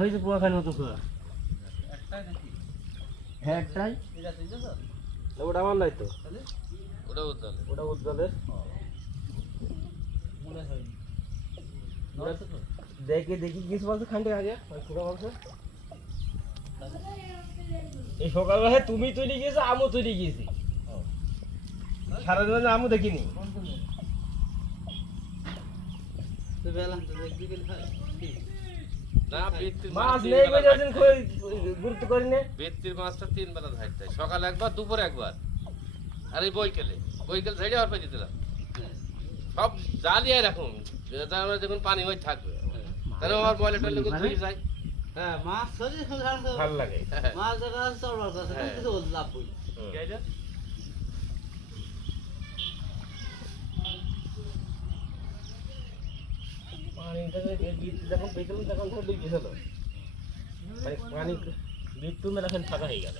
হয়েছে পোয়া খান মতো খোয়া হ্যাঁ একটাই ওটা আমার নাই তো ওটা উজ্জ্বলের দেখি দেখি কিছু বলছে খানটা আগে ছোটা বলছে এই সকালবেলা তুমি তৈরি গিয়েছো আমও তৈরি গিয়েছি সারাদিন আমও দেখিনি মাছ নেই গুরুত্ব করি না বেত্তির মাছটা 3 বেলা ধরতে হয়, সকালে একবার দুপুরে একবার আর এই বৈকালে ঝেড়ে আর পাই দিলাম সব জ্বালিয়ে রাখুন যখন পানি হয়ে থাকবে তাহলে আমার বয়লাটা লোক ধরে যায়। হ্যাঁ মাছ ধরে ভালো লাগে মাছ দেখা চড়বার কাছে কিছু লাভ করি যখন পেয়েছিলাম তখন ধর দুই গেছিল পানি মৃত্যু মেলা ফাঁকা হয়ে গেল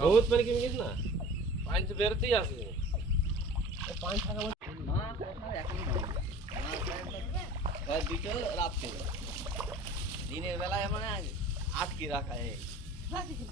বহুত পানি কমে গেছে না পানি তো বেরোতেই আছে পানি থাকা দিনের বেলায় মানে আটকে রাখা কি